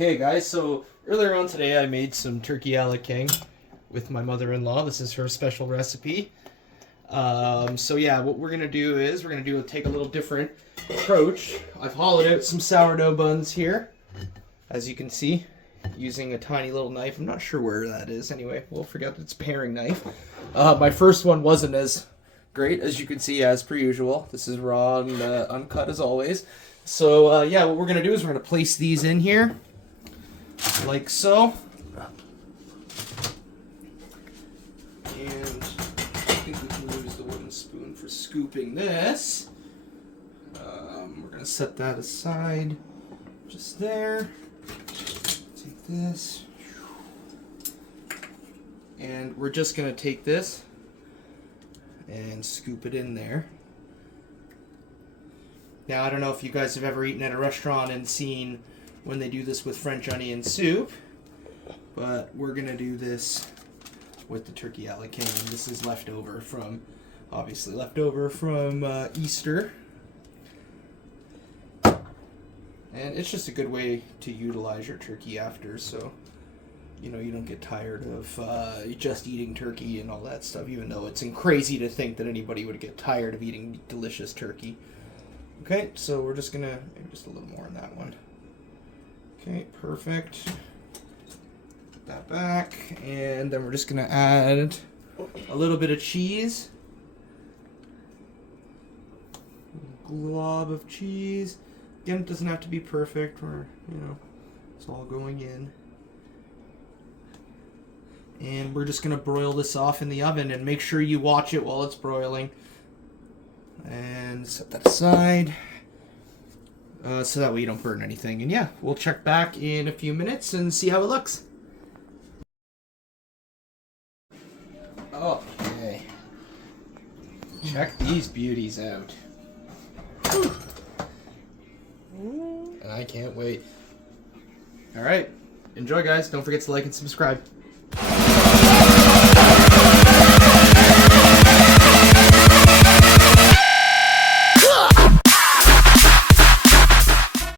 Okay, guys, so earlier on today I made some turkey a la king with my mother-in-law. This is her special recipe. So yeah, what we're gonna do is take a little different approach. I've hollowed out some sourdough buns here, as you can see, using a tiny little knife. I'm not sure where that is. Anyway, we'll forget it's paring knife. My first one wasn't as great, as you can see, as per usual. This is raw and uncut as always. So yeah, what we're gonna do is we're gonna place these in here, like so. And I think we can use the wooden spoon for scooping this. We're gonna set that aside, just there. Take this, and we're just gonna take this and scoop it in there. Now, I don't know if you guys have ever eaten at a restaurant and seen when they do this with French onion soup, but we're going to do this with the turkey a la king. This is leftover from Easter. And it's just a good way to utilize your turkey after, so you know you don't get tired of just eating turkey and all that stuff, even though it's crazy to think that anybody would get tired of eating delicious turkey. Okay, so we're just gonna maybe just a little more on that one. Okay, perfect. Put that back, and then we're just gonna add a little bit of cheese. A glob of cheese. Again, it doesn't have to be perfect. It's all going in. And we're just gonna broil this off in the oven, and make sure you watch it while it's broiling. And set that aside, so that way you don't burn anything. And yeah, we'll check back in a few minutes and see how it looks. Okay. Check these beauties out. And I can't wait. Alright, enjoy guys. Don't forget to like and subscribe.